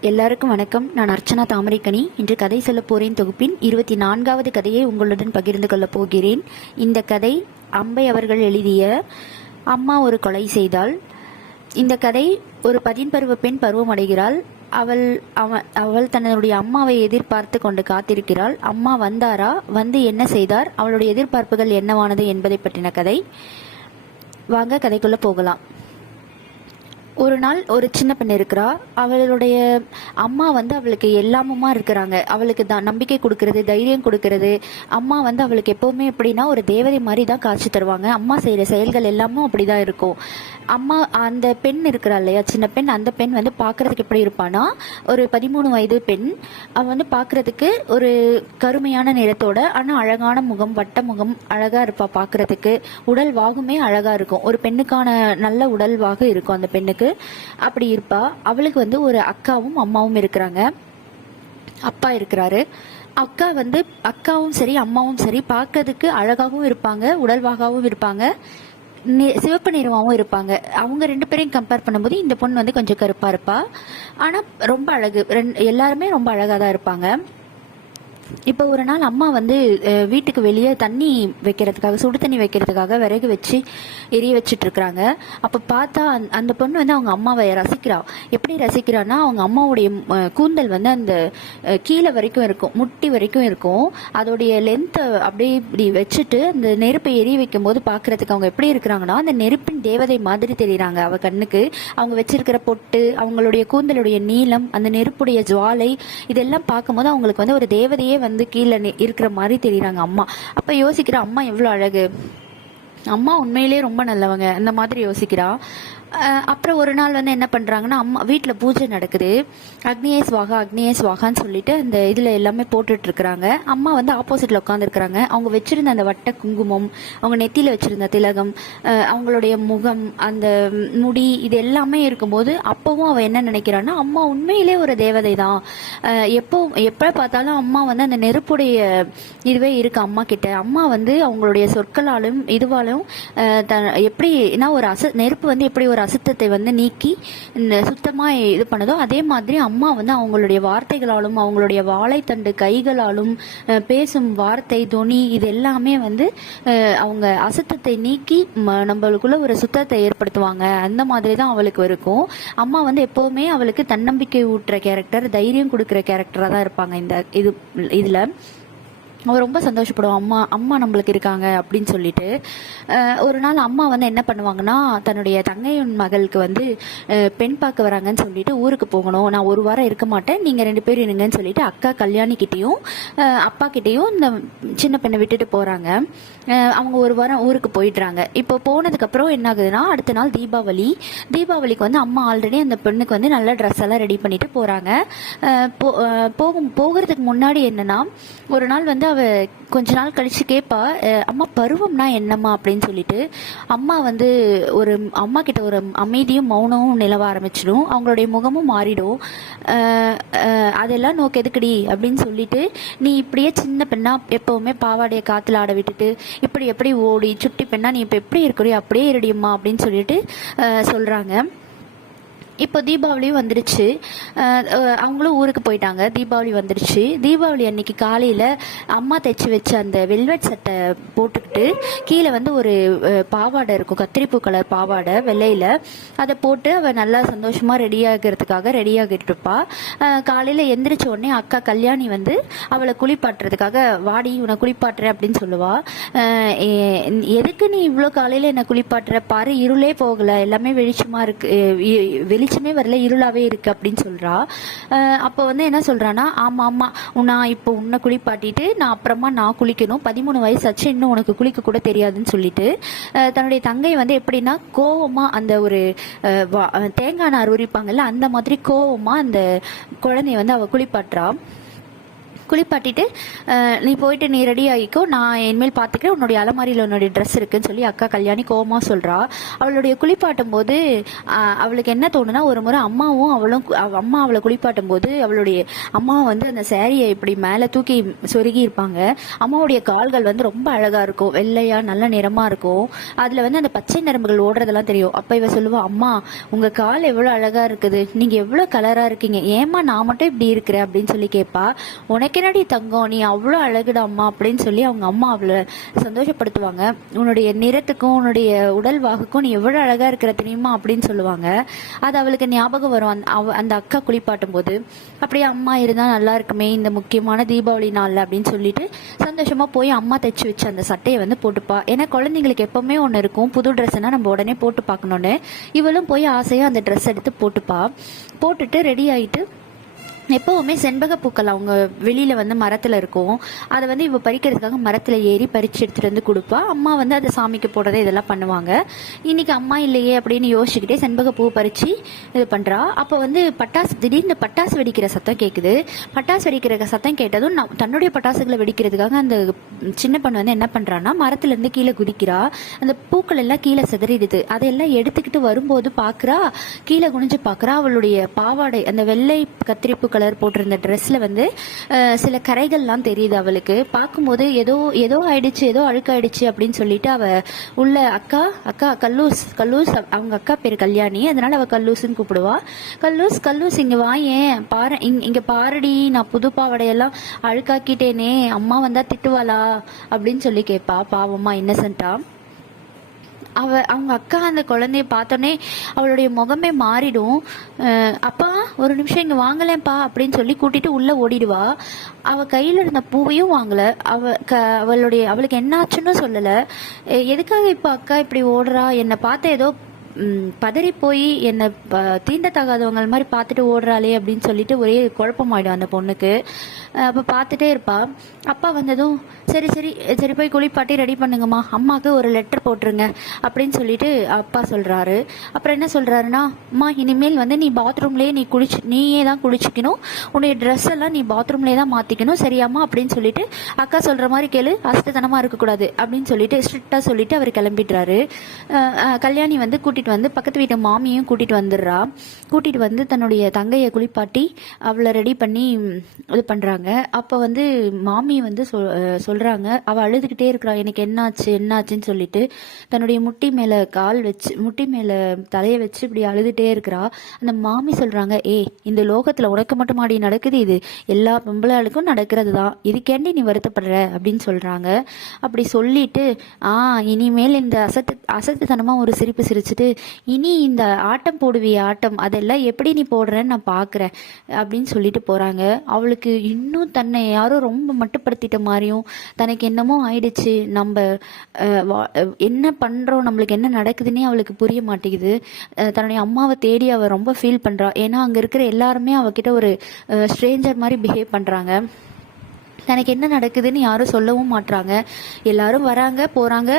எல்லாருக்கும் வணக்கம். நான் அர்ச்சனா தாமரைக்கனி. இன்று கதை சொல்ல போறேன் தொகுப்பின் இருபத்தி நான்காவது கதையை உங்களுடன் பகிர்ந்து கொள்ளப் போகிறேன். இந்த கதை அம்பை அவர்கள் எழுதிய அம்மா ஒரு கொலை செய்தாள். இந்த கதை ஒரு பதின்பருவ பெண் பருவமடைகிறாள் அவள் அவ அவள் தன்னுடைய அம்மாவை எதிர்பார்த்து கொண்டு காத்திருக்கிறாள். அம்மா வந்தாரா? வந்து என்ன செய்தார்? அவளுடைய எதிர்பார்ப்புகள் என்னவானது என்பதை பற்றின கதை. வாங்க கதைக்குள்ள போகலாம். ஒரு நாள் ஒரு சின்ன பெண் இருக்கிறா. அவளுடைய அம்மா வந்து அவளுக்கு எல்லாமுமா இருக்கிறாங்க. அவளுக்கு தான் நம்பிக்கை கொடுக்கறது தைரியம் கொடுக்கறது. அம்மா வந்து அவளுக்கு எப்பவுமே எப்படின்னா ஒரு தேவதை மாதிரி தான் காட்சி தருவாங்க. அம்மா செய்யற செயல்கள் எல்லாமும் அப்படிதான் இருக்கும். அம்மா அந்த பெண் இருக்கிறா இல்லையா சின்ன பெண் அந்த பெண் வந்து பார்க்குறதுக்கு எப்படி இருப்பானா ஒரு பதிமூணு வயது பெண். அவ வந்து பார்க்குறதுக்கு ஒரு கருமையான நிறத்தோட ஆனா அழகான முகம் வட்ட முகம் அழகா இருப்பா பார்க்கறதுக்கு உடல் வாகுமே அழகா இருக்கும். ஒரு பெண்ணுக்கான நல்ல உடல் வாகு இருக்கும் அந்த பெண்ணுக்கு. அப்படி இருப்பா. அவளுக்கு வந்து ஒரு அக்காவும் அம்மாவும் இருக்கிறாங்க. அப்பா இருக்கிறாரு. அக்கா வந்து அக்காவும் சரி அம்மாவும் சரி பார்க்கறதுக்கு அழகாகவும் இருப்பாங்க உடல்வாகவும் இருப்பாங்க சிவப்பு நிறமாகவும் இருப்பாங்க. அவங்க ரெண்டு பேரையும் கம்பேர் பண்ணும்போது இந்த பொண்ணு வந்து கொஞ்சம் கருப்பா இருப்பா. ஆனா ரொம்ப அழகு ரெண்டு- எல்லாருமே ரொம்ப அழகா தான் இருப்பாங்க. இப்போ ஒரு நாள் அம்மா வந்து வீட்டுக்கு வெளியே தண்ணி வைக்கிறதுக்காக சுடு தண்ணி வைக்கிறதுக்காக விறகு வச்சு எரிய வச்சுட்டு இருக்கிறாங்க அப்போ பார்த்தா அந்த- அந்த பொண்ணு வந்து அவங்க அம்மாவை ரசிக்கிறா. எப்படி ரசிக்கிறான்னா அவங்க அம்மாவுடைய கூந்தல் வந்து அந்த கீழே வரைக்கும் இருக்கும் முட்டி வரைக்கும் இருக்கும். அதோடைய லென்த்தை அப்படியே இப்படி வச்சுட்டு அந்த நெருப்பை எரிய வைக்கும் போது பார்க்கறதுக்கு அவங்க எப்படி இருக்கிறாங்கன்னா அந்த நெருப்பின் தேவதை மாதிரி தெரியுறாங்க அவ கண்ணுக்கு. அவங்க வச்சிருக்கிற பொட்டு அவங்களுடைய கூந்தலுடைய நீளம் அந்த நெருப்புடைய ஜுவாலை இதெல்லாம் பார்க்கும்போது அவங்களுக்கு வந்து ஒரு தேவதையே வந்து கீழே இருக்கிற மாதிரி தெரியுறாங்க அம்மா. அப்ப யோசிக்கிற அம்மா எவ்வளவு அழகு. அம்மா உண்மையிலேயே ரொம்ப நல்லவங்க. அந்த மாதிரி யோசிக்கிறா. அப்புறம் ஒரு நாள் வந்து என்ன பண்ணுறாங்கன்னா அம்மா வீட்டில் பூஜை நடக்குது. அக்னியே ஸ்வாகா அக்னியே ஸ்வாகான்னு சொல்லிட்டு அந்த இதில் எல்லாமே போட்டுட்டு இருக்கிறாங்க. அம்மா வந்து ஆப்போசிட்டில் உட்காந்துருக்குறாங்க அவங்க வச்சிருந்த அந்த வட்ட குங்குமம் அவங்க நெத்தியில் வச்சிருந்த திலகம் அவங்களுடைய முகம் அந்த முடி இது எல்லாமே இருக்கும்போது அப்பவும் அவள் என்ன நினைக்கிறான்னா அம்மா உண்மையிலே ஒரு தேவதை தான் எப்போ எப்போ பார்த்தாலும் அம்மா வந்து அந்த நெருப்புடைய இதுவே இருக்கு அம்மா கிட்ட அம்மா வந்து அவங்களுடைய சொற்களாலும் இதுவாலும் அஹ் த- எப்படின்னா ஒரு அச நெருப்பு வந்து எப்படி ஒரு ஒரு அசுத்தத்தை வந்து நீக்கி இந்த இது பண்ணுதோ அதே மாதிரி அம்மா வந்து அவங்களுடைய வார்த்தைகளாலும் அவங்களுடைய வாழைத்தண்டு கைகளாலும் பேசும் வார்த்தை தொனி இது எல்லாமே வந்து அவங்க அசுத்தத்தை நீக்கி ம- நம்மளுக்குள்ள ஒரு சுத்தத்தை ஏற்படுத்துவாங்க. அந்த மாதிரி தான் அவளுக்கு இருக்கும். அம்மா வந்து எப்போவுமே அவளுக்கு தன்னம்பிக்கை ஊட்டுற கேரக்டர் தைரியம் கொடுக்குற கேரக்டராக தான் இருப்பாங்க இந்த இது இதில். அவ ரொம்ப சந்தோஷப்படுவோம் அம்மா அம்மா நம்மளுக்கு இருக்காங்க அப்படின்னு சொல்லிட்டு. ஒரு நாள் அம்மா வந்து என்ன பண்ணுவாங்கன்னா தன்னுடைய தங்கையின் மகளுக்கு வந்து பெண் பார்க்க வராங்கன்னு சொல்லிட்டு ஊருக்கு போகணும். நான் ஒரு வாரம் இருக்க மாட்டேன். நீங்கள் ரெண்டு பேரும் இருங்கன்னு சொல்லிட்டு அக்கா கல்யாணிக்கிட்டேயும் அப்பா கிட்டேயும் இந்த சின்ன பெண்ணை விட்டுட்டு போகிறாங்க அவங்க ஒரு வாரம் ஊருக்கு போயிடுறாங்க. இப்போ போனதுக்கப்புறம் என்ன ஆகுதுன்னா அடுத்த நாள் தீபாவளி. தீபாவளிக்கு வந்து அம்மா ஆல்ரெடி அந்த பெண்ணுக்கு வந்து நல்ல ட்ரெஸ் எல்லாம் ரெடி பண்ணிட்டு போகிறாங்க போ- போகும் போகிறதுக்கு முன்னாடி என்னன்னா ஒரு நாள் வந்து அவள் கொஞ்ச நாள் கழிச்சு கேட்பா அம்மா பருவம்னா என்னம்மா? அப்படின்னு சொல்லிட்டு அம்மா வந்து ஒரு அம்மா கிட்ட ஒரு அமைதியும் மௌனமும் நிலவ ஆரம்பிச்சிடும். அவங்களுடைய முகமும் மாறிடும். அதெல்லாம் நோக்கு எதுக்குடி? அப்படின்னு சொல்லிட்டு நீ இப்படியே சின்ன பெண்ணா எப்பவுமே பாவாடைய காத்துல ஆட விட்டுட்டு இப்படி எப்படி ஓடி சுட்டி பெண்ணா நீ இப்ப எப்படி இருக்கிறியோ அப்படியே இருடியம்மா அப்படின்னு சொல்லிட்டு சொல்கிறாங்க சொல்றாங்க. இப்போ தீபாவளியும் வந்துடுச்சு அவங்களும் ஊருக்கு போயிட்டாங்க. தீபாவளி வந்துடுச்சு தீபாவளி அன்னைக்கு காலையில் அம்மா தைச்சி வச்ச அந்த வெல்வெட் சட்டை போட்டுக்கிட்டு கீழே வந்து ஒரு பாவாடை இருக்கும். கத்திரிப்பூ கலர் பாவாடை வெள்ளையில். அதை போட்டு அவள் நல்லா சந்தோஷமாக ரெடி ஆகிறதுக்காக ரெடி ஆகிட்டு இருப்பா. காலையில் எந்திரிச்ச உடனே அக்கா கல்யாணி வந்து அவளை குளிப்பாட்டுறதுக்காக வாடி உன்னை குளிப்பாட்டுறேன் அப்படின்னு சொல்லுவாள் எதுக்கு நீ இவ்வளோ காலையில் என்னை குளிப்பாட்டுற? பாரு இருளே போகலை. எல்லாமே வெளிச்சமாக இருக்கு. வெளி வெளிச்சமே வரல இருளாவே இருக்கு அப்படின்னு சொல்றா. அப்போ வந்து என்ன சொல்றானா ஆமா ஆமா நான் இப்போ உன்னை குளிப்பாட்டிட்டு நான் அப்புறமா நான் குளிக்கணும். பதிமூணு வயசு ஆச்சு இன்னும் உனக்கு குளிக்க கூட தெரியாதுன்னு சொல்லிட்டு. தன்னுடைய தங்கை வந்து எப்படின்னா கோவமா அந்த ஒரு வா- தேங்காய் நார் உரிப்பாங்கல்ல அந்த மாதிரி கோவமா அந்த குழந்தைய வந்து அவ குளிப்பாட்டுறா. குளிப்பாட்டிட்டு நீ போயிட்டு நீ ரெடி ஆகிக்கோ நான் இனிமேல் பார்த்துக்கிறேன் உன்னுடைய அலமாரியில் உன்னுடைய ட்ரெஸ் இருக்குன்னு சொல்லி அக்கா கல்யாணி கோமா சொல்றா. அவளுடைய குளிப்பாட்டும் போது அவளுக்கு என்ன தோணுனா ஒரு முறை அம்மாவும் அவளும் அம்மா அவளை குளிப்பாட்டும் போது அவளுடைய அம்மா வந்து அந்த சேரீயை இப்படி மேலே தூக்கி சொருகி இருப்பாங்க. அம்மாவுடைய கால்கள் வந்து ரொம்ப அழகா இருக்கும். வெள்ளையா நல்ல நிறமா இருக்கும். அதுல வந்து அந்த பச்சை நரம்புகள் ஓடுறதெல்லாம் தெரியும். அப்ப இவ சொல்லுவா அம்மா உங்க கால் எவ்வளவு அழகா இருக்குது. நீங்க எவ்வளவு கலரா இருக்கீங்க. ஏமா நான் மட்டும் இப்படி இருக்கிறேன்? அப்படின்னு சொல்லி கேட்பா உனக்கு என்னடி தங்கம்? நீ அவ்வளோ அழகுடா அம்மா அப்படின்னு சொல்லி அவங்க அம்மா அவளை சந்தோஷப்படுத்துவாங்க. உன்னுடைய நிறத்துக்கும் உன்னுடைய உடல் வாகுக்கும் நீ எவ்வளோ அழகாக இருக்கிற தெரியுமா? அப்படின்னு சொல்லுவாங்க. அது அவளுக்கு ஞாபகம் வரும். அந்த அவ அந்த அக்கா குளிப்பாட்டும் போது அப்படியே அம்மா இருந்தால் நல்லா இருக்குமே இந்த முக்கியமான தீபாவளி நாளில் அப்படின்னு சொல்லிட்டு சந்தோஷமாக போய் அம்மா தைச்சி வச்ச அந்த சட்டையை வந்து போட்டுப்பா. ஏன்னா குழந்தைங்களுக்கு எப்பவுமே ஒன்று இருக்கும். புது ட்ரெஸ்னா நம்ம உடனே போட்டு பார்க்கணுன்னு இவளும் போய் ஆசையாக அந்த ட்ரெஸ் எடுத்து போட்டுப்பா. போட்டுட்டு ரெடி ஆகிட்டு எப்போவுமே செண்பக பூக்கள் அவங்க வெளியில் வந்து மரத்தில் இருக்கும். அதை வந்து இவ பறிக்கிறதுக்காக மரத்தில் ஏறி பறித்து எடுத்துகிட்டு வந்து கொடுப்பா. அம்மா வந்து அதை சாமிக்கு போடுறது இதெல்லாம் பண்ணுவாங்க. இன்னைக்கு அம்மா இல்லையே அப்படின்னு யோசிச்சுக்கிட்டே செண்பக பூ பறித்து இது பண்ணுறா அப்போ வந்து பட்டாசு திடீர்னு பட்டாசு வெடிக்கிற சத்தம் கேட்குது பட்டாசு வெடிக்கிற சத்தம் கேட்டதும் நான் தன்னுடைய பட்டாசுகளை வெடிக்கிறதுக்காக அந்த சின்ன பொண்ணு வந்து என்ன பண்ணுறான்னா மரத்துலேருந்து கீழே குதிக்கிறா. அந்த பூக்கள் எல்லாம் கீழே சிதறிடுது. அதையெல்லாம் எடுத்துக்கிட்டு வரும்போது பார்க்குறா கீழே குனிஞ்சு பார்க்குறா அவளுடைய பாவாடை அந்த வெள்ளை கத்திரிப்பு கலர் போட்டிருந்த ட்ரெஸ்ஸில் வந்து சில கரைகள்லாம் தெரியுது அவளுக்கு. பார்க்கும்போது ஏதோ ஏதோ ஆயிடுச்சு ஏதோ அழுக்காயிடுச்சு அப்படின்னு சொல்லிட்டு அவள் உள்ள அக்கா அக்கா கல்லூஸ் கல்லூஸ் அவங்க அக்கா பேர் கல்யாணி. அதனால அவள் கல்லூஸ்ன்னு கூப்பிடுவா. கல்லூஸ் கல்லூஸ் இங்கே வாயேன் பாரு இங் இங்கே பாரடி நான் புது பாவடையெல்லாம் அழுக்காக்கிட்டேனே. அம்மா வந்தால் திட்டுவாளா? அப்படின்னு சொல்லி கேட்பா பாவம்மா இன்னசென்ட்டா அவ அவங்க அக்கா அந்த குழந்தைய பார்த்தோன்னே அவளுடைய முகமே மாறிடும். அப்பா ஒரு நிமிஷம் இங்கே வாங்கலேன்ப்பா அப்படின்னு சொல்லி கூட்டிட்டு உள்ள ஓடிடுவா. அவ கையில இருந்த பூவையும் வாங்கல. அவ க அவளுடைய அவளுக்கு என்னாச்சுன்னு ஆச்சுன்னு சொல்லலை எதுக்காக இப்போ அக்கா இப்படி ஓடுறா? என்னை பார்த்து ஏதோ பதறி போய் என்னை ப- தீண்டத்தகாதவங்க மாதிரி பார்த்துட்டு ஓடுறாளே அப்படின்னு சொல்லிட்டு ஒரே குழப்பமாயிடும் அந்த பொண்ணுக்கு. அப்போ பார்த்துட்டே இருப்பா. அப்பா வந்ததும் சரி சரி சரி போய் குளிப்பாட்டி ரெடி பண்ணுங்கம்மா. அம்மாவுக்கு ஒரு லெட்டர் போட்டுருங்க அப்படின்னு சொல்லிட்டு அப்பா சொல்கிறாரு அப்புறம் என்ன சொல்கிறாருன்னா அம்மா இனிமேல் வந்து நீ பாத்ரூம்லேயே நீ குளிச்சு நீயே தான் குளிச்சுக்கணும். உன்னுடைய ட்ரெஸ் எல்லாம் நீ பாத்ரூம்லேயே தான் மாற்றிக்கணும் சரியாம்மா? அப்படின்னு சொல்லிட்டு அக்கா சொல்கிற மாதிரி கேளு. அஸ்தத்தனமா இருக்கக்கூடாது அப்படின்னு சொல்லிட்டு ஸ்ட்ரிக்டாக சொல்லிட்டு அவர் கிளம்பிடுறாரு. கல்யாணி வந்து கூட்டிகிட்டு கூட்டிட்டு வந்து பக்கத்து வீட்டு மாமியும் கூட்டிகிட்டு வந்துடுறா. கூட்டிகிட்டு வந்து தன்னுடைய தங்கையை குளிப்பாட்டி அவளை ரெடி பண்ணி இது பண்ணுறாங்க அப்போ வந்து மாமி வந்து சொல்- சொல்கிறாங்க அவள் அழுதுகிட்டே இருக்கிறா. எனக்கு என்னாச்சு? என்னாச்சுன்னு சொல்லிட்டு தன்னுடைய முட்டி மேலே கால் வச்சு முட்டி மேலே தலையை வச்சு இப்படி அழுதுகிட்டே இருக்கிறா. அந்த மாமி சொல்கிறாங்க ஏ இந்த லோகத்தில் உனக்கு மட்டும் மாடி நடக்குது இது. எல்லா பொம்பளைகளுக்கும் நடக்கிறது தான் இதுக்கேண்டி நீ வருத்தப்படுற? அப்படின்னு சொல்கிறாங்க அப்படி சொல்லிட்டு ஆ இனிமேல் இந்த அசத்து அசத்துத்தனமா ஒரு சிரிப்பு சிரிச்சுட்டு இனி இந்த ஆட்டம் போடுவிய ஆட்டம் அதெல்லாம் எப்படி நீ போடுறேன்னு நான் பார்க்குறேன் அப்படின்னு சொல்லிட்டு போகிறாங்க அவளுக்கு இன்னும் தன்னை யாரோ ரொம்ப மட்டுப்படுத்திட்ட மாதிரியும் தனக்கு என்னமோ ஆயிடுச்சு. நம்ம வா- என்ன பண்ணுறோம் நம்மளுக்கு என்ன நடக்குதுன்னே அவளுக்கு புரிய மாட்டேங்குது. தன்னுடைய அம்மாவை தேடி அவள் ரொம்ப ஃபீல் பண்ணுறா ஏன்னா அங்கே இருக்கிற எல்லாருமே அவகிட்ட ஒரு ஸ்ட்ரேஞ்சர் மாதிரி பிஹேவ் பண்ணுறாங்க தனக்கு என்ன நடக்குதுன்னு யாரும் சொல்லவும் மாட்டுறாங்க எல்லாரும் வராங்க போகிறாங்க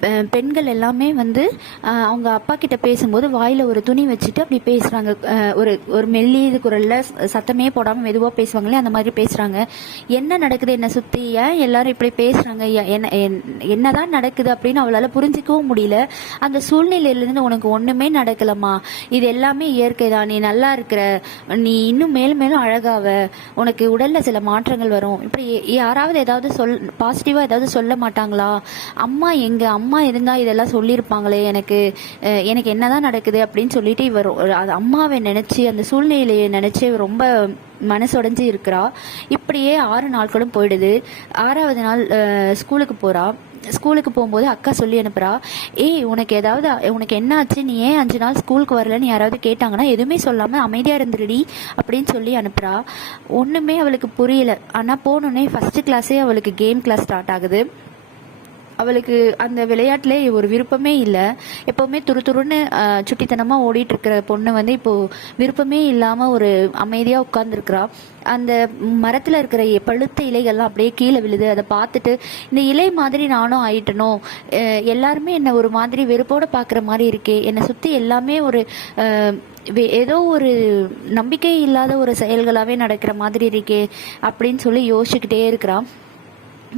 பெ- பெண்கள் எல்லாமே வந்து அவங்க அப்பா கிட்ட பேசும்போது வாயில் ஒரு துணி வச்சுட்டு அப்படி பேசுகிறாங்க ஒரு ஒரு மெல்லிய குரலில் சத்தமே போடாமல் மெதுவாக பேசுவாங்களே அந்த மாதிரி பேசுகிறாங்க என்ன நடக்குது என்ன சுற்றி ஏன் எல்லாரும் இப்படி பேசுகிறாங்க என்ன என்- என்னதான் நடக்குது அப்படின்னு அவளால் புரிஞ்சிக்கவும் முடியல. அந்த சூழ்நிலையிலேருந்து உனக்கு ஒன்றுமே நடக்கலம்மா. இது எல்லாமே இயற்கை தான். நீ நல்லா இருக்கிற நீ இன்னும் மேலும் மேலும் அழகாவ. உனக்கு உடலில் சில மாற்றங்கள் வரும். இப்படி யாராவது ஏதாவது சொல் பாசிட்டிவாக ஏதாவது சொல்ல மாட்டாங்களா? அம்மா எங்கே? அம்மா இருந்தால் இதெல்லாம் சொல்லியிருப்பாங்களே எனக்கு எனக்கு என்ன தான் நடக்குது அப்படின்னு சொல்லிட்டு இவர் அது அம்மாவை நினச்சி அந்த சூழ்நிலையை நினச்சி ரொம்ப மனசுடைஞ்சு இருக்கிறா. இப்படியே ஆறு நாட்களும் போயிடுது. ஆறாவது நாள் ஸ்கூலுக்கு போகிறா ஸ்கூலுக்கு போகும்போது அக்கா சொல்லி அனுப்புறா ஏய் உனக்கு ஏதாவது உனக்கு என்ன ஆச்சு? நீ ஏன் அஞ்சு நாள் ஸ்கூலுக்கு வரலன்னு யாராவது கேட்டாங்கன்னா எதுவுமே சொல்லாமல் அமைதியாக இருந்துருடி அப்படின்னு சொல்லி அனுப்புறா. ஒன்றுமே அவளுக்கு புரியல. ஆனால் போனோடனே ஃபஸ்ட்டு கிளாஸே அவளுக்கு கேம் கிளாஸ் ஸ்டார்ட் ஆகுது. அவளுக்கு அந்த விளையாட்டுல ஒரு விருப்பமே இல்லை. எப்பவுமே துரு துருன்னு அஹ், சுட்டித்தனமா ஓடிட்டு இருக்கிற பொண்ணு வந்து இப்போ விருப்பமே இல்லாம ஒரு அமைதியா உட்கார்ந்துருக்கிறா. அந்த மரத்துல இருக்கிற எ- பழுத்த இலைகள்லாம் அப்படியே கீழே விழுது. அதை பார்த்துட்டு இந்த இலை மாதிரி நானும் ஆயிட்டனும் எல்லாருமே என்ன ஒரு மாதிரி வெறுப்போட பாக்குற மாதிரி இருக்கே. என்னை சுத்தி எல்லாமே ஒரு ஏதோ ஒரு நம்பிக்கை இல்லாத ஒரு செயல்களாவே நடக்கிற மாதிரி இருக்கே அப்படின்னு சொல்லி யோசிச்சுக்கிட்டே இருக்கிறான்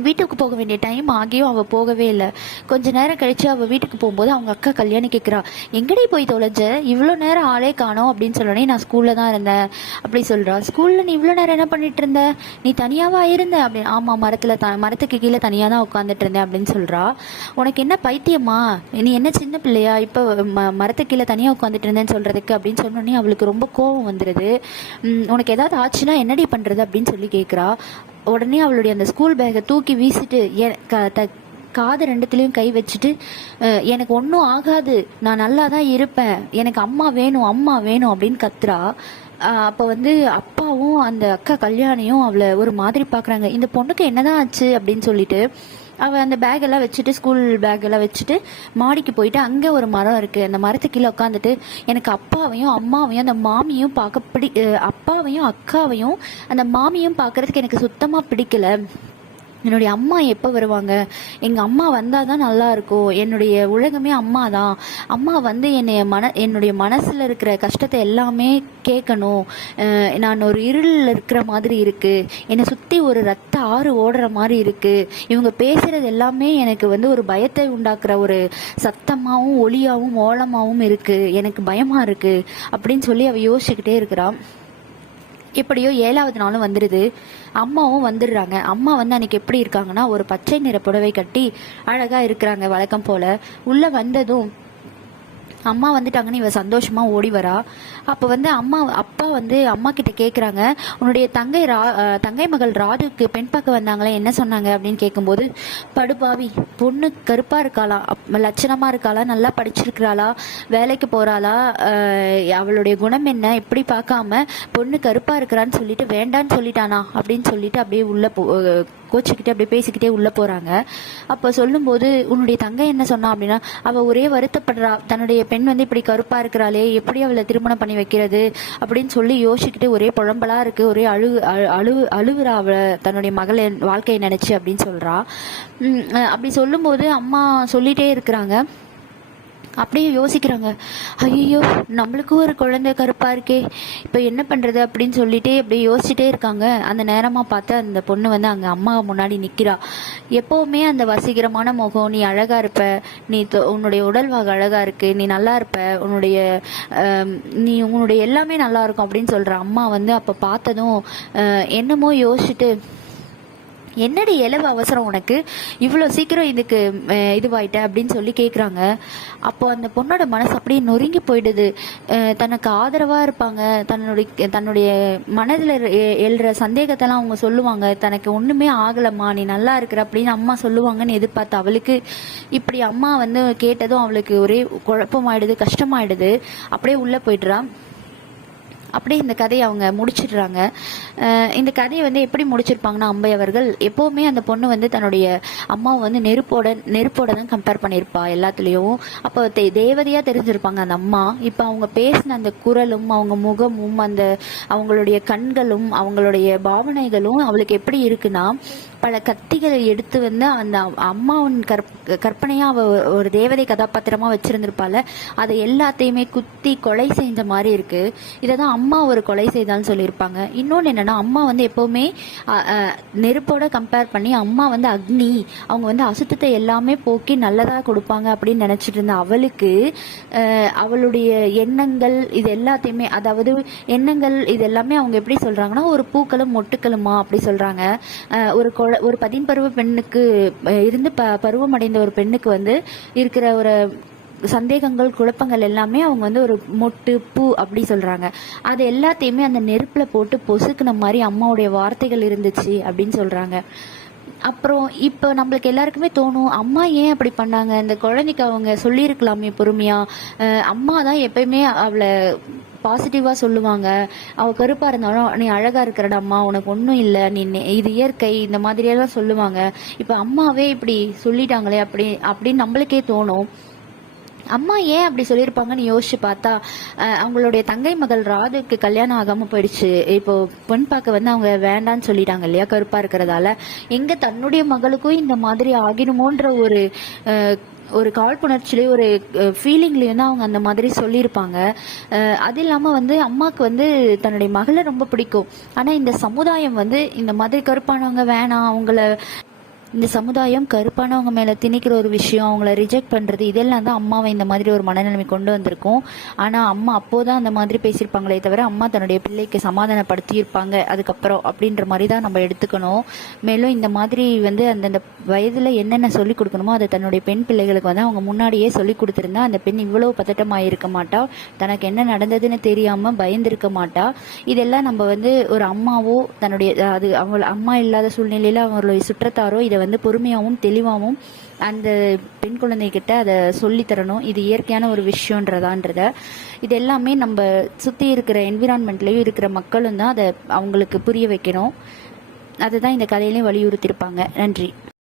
வீட்டுக்கு போக வேண்டிய டைம் ஆகியும் அவள் போகவே இல்லை. கொஞ்ச நேரம் கழிச்சு அவள் வீட்டுக்கு போகும்போது அவங்க அக்கா கல்யாணி கேட்குறா எங்கடி போய் தொலைஞ்ச? இவ்வளோ நேரம் ஆளே காணோம் அப்படின்னு சொல்லனே நான் ஸ்கூலில் தான் இருந்தேன் அப்படி சொல்கிறா ஸ்கூலில் நீ இவ்வளோ நேரம் என்ன பண்ணிட்டு இருந்த? நீ தனியாவா இருந்த? அப்படி ஆமாம் மரத்தில் த மரத்துக்கு கீழே தனியாக தான் உட்காந்துட்டு இருந்தேன் அப்படின்னு சொல்கிறா உனக்கு என்ன பைத்தியமா? நீ என்ன சின்ன பிள்ளையா? இப்போ ம மரத்துக்கு கீழே தனியாக உட்காந்துட்டு இருந்தேன்னு சொல்கிறதுக்கு அப்படின்னு சொன்னோடனே அவளுக்கு ரொம்ப கோவம் வந்துடுது உனக்கு ஏதாவது ஆச்சுன்னா என்னடி பண்ணுறது அப்படின்னு சொல்லி கேட்குறா உடனே அவளுடைய அந்த ஸ்கூல் பேக்கை தூக்கி வீசிட்டு க- த- காது ரெண்டுத்துலேயும் கை வச்சுட்டு எனக்கு ஒன்றும் ஆகாது. நான் நல்லா தான் இருப்பேன். எனக்கு அம்மா வேணும் அம்மா வேணும் அப்படின்னு கத்துறா. அப்போ வந்து அப்பாவும் அந்த அக்கா கல்யாணியும் அவளை ஒரு மாதிரி பார்க்குறாங்க. இந்த பொண்ணுக்கு என்னதான் ஆச்சு அப்படின்னு சொல்லிட்டு அவள் அந்த பேக் எல்லாம் வச்சுட்டு ஸ்கூல் பேக் எல்லாம் வச்சுட்டு மாடிக்கு போயிட்டு அங்கே ஒரு மரம் இருக்கு. அந்த மரத்துக்கு கீழே உட்காந்துட்டு எனக்கு அப்பாவையும் அம்மாவையும் அந்த மாமியும் பார்க்க பிடி அப்பாவையும் அக்காவையும் அந்த மாமியும் பார்க்கறதுக்கு எனக்கு சுத்தமாக பிடிக்கல. என்னுடைய அம்மா எப்போ வருவாங்க? எங்கள் அம்மா வந்தால் தான் நல்லாயிருக்கும். என்னுடைய உலகமே அம்மா தான் அம்மா வந்து என்னை மன என்னுடைய மனசில் இருக்கிற கஷ்டத்தை எல்லாமே கேட்கணும். நான் ஒரு இருளில் இருக்கிற மாதிரி இருக்குது என்னை சுற்றி ஒரு ரத்த ஆறு ஓடுற மாதிரி இருக்குது இவங்க பேசுகிறது எல்லாமே எனக்கு வந்து ஒரு பயத்தை உண்டாக்குற ஒரு சத்தமாகவும் ஒளியாகவும் ஓலமாகவும் இருக்குது எனக்கு பயமாக இருக்குது அப்படின்னு சொல்லி அவள் யோசிச்சுக்கிட்டே இருக்கிறான் எப்படியோ ஏழாவது நாளும் வந்துடுது அம்மாவும் வந்துடுறாங்க. அம்மா வந்து அன்னைக்கு எப்படி இருக்காங்கன்னா ஒரு பச்சை நிற புடவை கட்டி அழகாக இருக்கிறாங்க வழக்கம் போல. உள்ளே வந்ததும் அம்மா வந்துட்டாங்கன்னு இவ சந்தோஷமா ஓடி வரா. அப்போ வந்து அம்மா அப்பா வந்து அம்மா கிட்ட கேக்குறாங்க உன்னுடைய தங்கை ரா தங்கை மகள் ராதுக்கு பெண் பார்க்க வந்தாங்களே என்ன சொன்னாங்க? அப்படின்னு கேட்கும்போது படுபாவி பொண்ணு கருப்பா இருக்காளா லட்சணமாக லட்சணமா இருக்காளா நல்லா படிச்சிருக்கிறாளா வேலைக்கு போறாளா அவளுடைய குணம் என்ன இப்படி பார்க்காம பொண்ணு கருப்பா இருக்கிறான்னு சொல்லிட்டு வேண்டான்னு சொல்லிட்டானா? அப்படின்னு சொல்லிட்டு அப்படியே உள்ள போ கோச்சுக்கிட்டே அப்படியே பேசிக்கிட்டே உள்ள போறாங்க. அப்ப சொல்லும்போது உன்னுடைய தங்கை என்ன சொன்னா? அப்படின்னா அவ ஒரே வருத்தப்படுறா தன்னுடைய பெண் வந்து இப்படி கருப்பா இருக்கிறாளே எப்படி அவளை திருமணம் பண்ணி வைக்கிறது அப்படின்னு சொல்லி யோசிச்சுக்கிட்டு ஒரே புலம்பலா இருக்கு ஒரே அழு அழு- அழு அவளை தன்னுடைய மகள் வாழ்க்கையை நினைச்சு அப்படின்னு சொல்றா. அப்படி சொல்லும்போது அம்மா சொல்லிட்டே இருக்கிறாங்க. அப்படியே யோசிக்கிறாங்க. ஐயோ நம்மளுக்கும் ஒரு குழந்தை கருப்பாக இருக்கே. இப்போ என்ன பண்ணுறது அப்படின்னு சொல்லிட்டு அப்படியே யோசிச்சுட்டே இருக்காங்க. அந்த நேரமாக பார்த்து அந்த பொண்ணு வந்து அங்கே அம்மா முன்னாடி நிற்கிறா எப்போவுமே அந்த வசீகரமான முகம் நீ அழகாக இருப்ப. நீ தொ- உன்னுடைய உடல்வாக அழகாக இருக்கு. நீ நல்லா இருப்ப. உன்னுடைய நீ உன்னுடைய எல்லாமே நல்லா இருக்கும். அப்படின்னு சொல்கிற அம்மா வந்து அப்போ பார்த்ததும் என்னமோ யோசிச்சுட்டு என்னடி எலவு அவசரம் உனக்கு? இவ்வளோ சீக்கிரம் இதுக்கு இதுவாயிட்ட அப்படின்னு சொல்லி கேட்குறாங்க அப்போ அந்த பொண்ணோட மனசு அப்படியே நொறுங்கி போயிடுது. தனக்கு ஆதரவாக இருப்பாங்க. தன்னுடைய தன்னுடைய மனதில் எழுற சந்தேகத்தெல்லாம் அவங்க சொல்லுவாங்க. தனக்கு ஒன்றுமே ஆகலம்மா நீ நல்லா இருக்கிற அப்படின்னு அம்மா சொல்லுவாங்கன்னு எதிர்பார்த்து அவளுக்கு. இப்படி அம்மா வந்து கேட்டதும் அவளுக்கு ஒரே குழப்பமாயிடுது கஷ்டமாயிடுது. அப்படியே உள்ளே போயிடுறா. அப்படியே இந்த கதையை அவங்க முடிச்சிடுறாங்க. இந்த கதையை வந்து எப்படி முடிச்சிருப்பாங்கன்னா அம்பை அவர்கள் எப்போவுமே அந்த பொண்ணு வந்து தன்னுடைய அம்மாவை வந்து நெருப்போட நெருப்போட தான் கம்பேர் பண்ணியிருப்பா எல்லாத்துலேயும். அப்போ தே தேவதையாக தெரிஞ்சிருப்பாங்க அந்த அம்மா. இப்போ அவங்க பேசின அந்த குரலும் அவங்க முகமும் அந்த அவங்களுடைய கண்களும் அவங்களுடைய பாவனைகளும் அவளுக்கு எப்படி இருக்குன்னா பல கத்திகளை எடுத்து வந்து அந்த அம்மாவின் கற் கற்பனையா அவ ஒரு தேவதை கதாபாத்திரமா வச்சிருந்திருப்பால அதை எல்லாத்தையுமே குத்தி கொலை செஞ்ச மாதிரி இருக்கு. இதை தான் அம்மா ஒரு கொலை செய்தான்னு சொல்லியிருப்பாங்க. இன்னொன்று என்னன்னா அம்மா வந்து எப்பவுமே நெருப்போட கம்பேர் பண்ணி அம்மா வந்து அக்னி அவங்க வந்து அசுத்தத்தை எல்லாமே போக்கி நல்லதா கொடுப்பாங்க அப்படின்னு நினைச்சிட்டு இருந்த அவளுக்கு அவளுடைய எண்ணங்கள் இது எல்லாத்தையுமே அதாவது எண்ணங்கள் இது எல்லாமே அவங்க எப்படி சொல்றாங்கன்னா ஒரு பூக்களும் மொட்டுக்களுமா அப்படி சொல்றாங்க. ஒரு ஒரு ஒரு ஒரு பதின்பருவ பெண்ணுக்கு இருந்து ப பருவமடைந்த ஒரு பெண்ணுக்கு வந்து இருக்கிற ஒரு சந்தேகங்கள் குழப்பங்கள் எல்லாமே அவங்க வந்து ஒரு மொட்டு பூ அப்படி சொல்கிறாங்க அது எல்லாத்தையுமே அந்த நெருப்பில் போட்டு பொசுக்குன மாதிரி அம்மாவுடைய வார்த்தைகள் இருந்துச்சு அப்படின்னு சொல்கிறாங்க அப்புறம் இப்போ நம்மளுக்கு எல்லாருக்குமே தோணும் அம்மா ஏன் அப்படி பண்ணாங்க? இந்த குழந்தைக்கு அவங்க சொல்லியிருக்கலாமே பொறுமையாக அம்மா தான் எப்பயுமே அவளை பாசிட்டிவாக சொல்லுவாங்க. அவள் கருப்பாக இருந்தாலும் நீ அழகாக இருக்கிறடா அம்மா உனக்கு ஒன்றும் இல்லை. நீ இது இயற்கை இந்த மாதிரியெல்லாம் சொல்லுவாங்க. இப்போ அம்மாவே இப்படி சொல்லிட்டாங்களே அப்படி அப்படின்னு நம்மளுக்கே தோணும். அம்மா ஏன் அப்படி சொல்லியிருப்பாங்கன்னு யோசிச்சு பார்த்தா அவங்களுடைய தங்கை மகள் ராதுக்கு கல்யாணம் ஆகாமல் போயிடுச்சு. இப்போ பொன் பார்க்க வந்து அவங்க வேண்டான்னு சொல்லிட்டாங்க இல்லையா கருப்பாக இருக்கிறதால. எங்கே தன்னுடைய மகளுக்கும் இந்த மாதிரி ஆகிடுமோன்ற ஒரு ஒரு காழ்ப்புணர்ச்சியிலே ஒரு ஃபீலிங்லேயும் தான் அவங்க அந்த மாதிரி சொல்லியிருப்பாங்க. அது இல்லாமல் வந்து அம்மாவுக்கு வந்து தன்னுடைய மகளை ரொம்ப பிடிக்கும். ஆனால் இந்த சமுதாயம் வந்து இந்த மாதிரி கருப்பானவங்க வேணாம் அவங்கள இந்த சமுதாயம் கருப்பானவங்க மேல திணிக்கிற ஒரு விஷயம் அவங்கள ரிஜெக்ட் பண்றது இதெல்லாம் தான் அம்மாவை இந்த மாதிரி ஒரு மனநிலைமை கொண்டு வந்திருக்கும். ஆனா அம்மா அப்போதான் அந்த மாதிரி பேசியிருப்பாங்களே தவிர அம்மா தன்னுடைய பிள்ளைக்கு சமாதானப்படுத்தியிருப்பாங்க. அதுக்கப்புறம் அப்படின்ற மாதிரி தான் நம்ம எடுத்துக்கணும். மேலும் இந்த மாதிரி வந்து அந்தந்த வயதுல என்னென்ன சொல்லி கொடுக்கணுமோ அதை தன்னுடைய பெண் பிள்ளைகளுக்கு வந்து அவங்க முன்னாடியே சொல்லி கொடுத்துருந்தா அந்த பெண் இவ்வளவு பதட்டமாயிருக்க மாட்டா. தனக்கு என்ன நடந்ததுன்னு தெரியாம பயந்திருக்க மாட்டா. இதெல்லாம் நம்ம வந்து ஒரு அம்மாவோ தன்னுடைய அது அவங்கள அம்மா இல்லாத சூழ்நிலையில அவங்களுடைய சுற்றத்தாரோ இதை வந்து பொறுமையாகவும் தெளிவாகவும் அந்த பெண் குழந்தைகிட்ட அதை சொல்லித் தரணும். இது இயற்கையான ஒரு விஷயன்றதான்றத இது எல்லாமே நம்ம சுற்றி இருக்கிற என்விரான்மெண்ட்லேயும் இருக்கிற மக்களும் தான் அதை அவங்களுக்கு புரிய வைக்கணும். அதுதான் இந்த கதையிலையும் வலியுறுத்தியிருப்பாங்க. நன்றி.